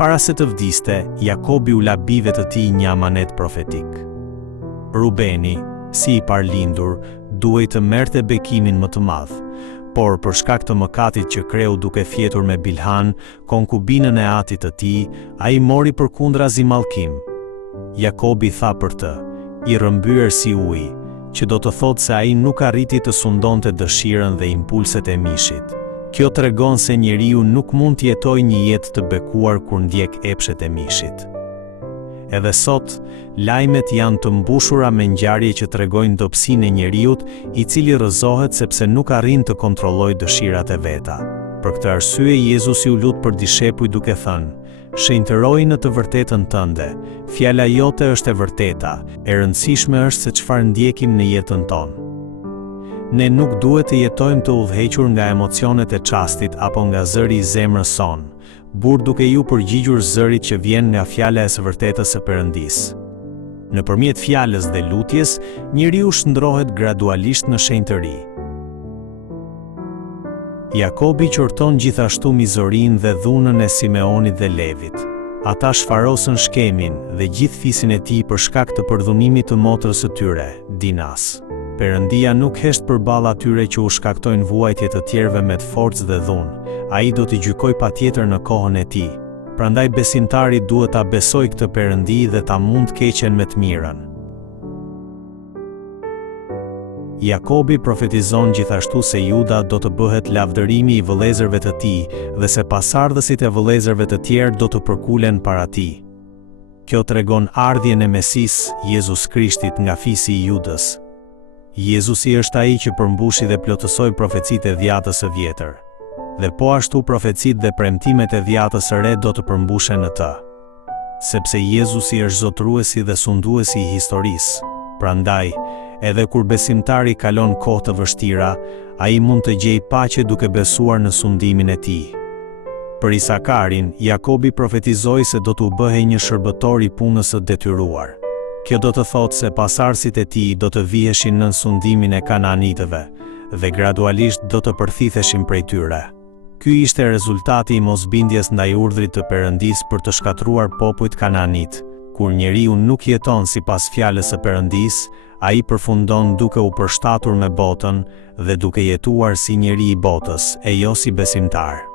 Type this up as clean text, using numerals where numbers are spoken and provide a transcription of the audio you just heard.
Para se të vdiste, Jakobi u la bijve të tij një amanet profetik. Rubeni, si i parlindur, duhej të merrte bekimin më të madh, por për shkak të mëkatit që kreu duke fjetur me Bilhan, konkubinën e atit të tij, ai mori përkundrazi mallkim. Jakobi tha për të, i rrëmbyer si ujë, që do të thotë se ai nuk arriti të sundonte dëshirën dhe impulset e mishit. Kjo tregon se njeriu nuk mund të jetojë një jetë të bekuar kur ndjek epshet e mishit. Edhe sot, lajmet janë të mbushura me ngjarje që tregojnë dobësinë e njeriut, i cili rrëzohet sepse nuk arrin të kontrollojë dëshirat e veta. Për këtë arsye Jezusi u lut për dishepujt duke thënë: "Shenjtëroj në të vërtetën tënde, fjala jote është e vërteta, e rëndësishme është se çfarë ndjekim në jetën tonë." Ne nuk duhet të jetojmë të udhëhequr nga emocionet e çastit apo nga zëri i zemrës sonë, burr duke ju përgjigjur zërit që vjen nga fjala e së vërtetës së Perëndisë. Nëpërmjet fjalës dhe lutjes, njeriu shndrohet gradualisht në shenjtëri. Jakobi qorton gjithashtu mizorinë dhe dhunën e Simeonit dhe Levit. Ata shfarosën Shkemin dhe gjithë fisin e tij për shkak të përdhunimit të motrës së tyre, Dinas. Perëndia nuk hesht përballë atyre që u shkaktojnë vuajtje të tjerëve me forcë dhe dhunë. Ai do t'i gjykojë patjetër në kohën e tij. Prandaj besimtari duhet ta besojë këtë Perëndi dhe ta mund keqen me të mirën. Jakobi profetizon gjithashtu se Juda do të bëhet lavdërimi i vëllezërve të tij dhe se pasardhësit e vëllezërve të tjerë do të përkulen para tij. Kjo tregon ardhjen e Mesis, Jezus Krishtit nga fisi i Judës. Jezusi është ai që përmbushi dhe plotësoi profecitë e dhjatës së vjetër. Dhe po ashtu profecitë dhe premtimet e dhjatës së re do të përmbushen në të. Sepse Jezusi është zotëruesi dhe sunduesi i historisë. Prandaj, edhe kur besimtari kalon kohë të vështira, ai mund të gjejë paqe duke besuar në sundimin e tij. Për Isakarin, Jakobi profetizoi se do t'u bëhej një shërbëtor i punës së detyruar. Kjo do të thotë se pasardhësit e tij do të viheshin nën sundimin e Kanaanitëve dhe gradualisht do të përthitheshin prej tyre. Ky ishte rezultati i mosbindjes ndaj urdhrit të Perëndisë për të shkatruar popujt Kanaanit. Kur njeriu nuk jeton sipas fjalës së Perëndisë, ai përfundon duke u përshtatur me botën dhe duke jetuar si njeri i botës, e jo si besimtar.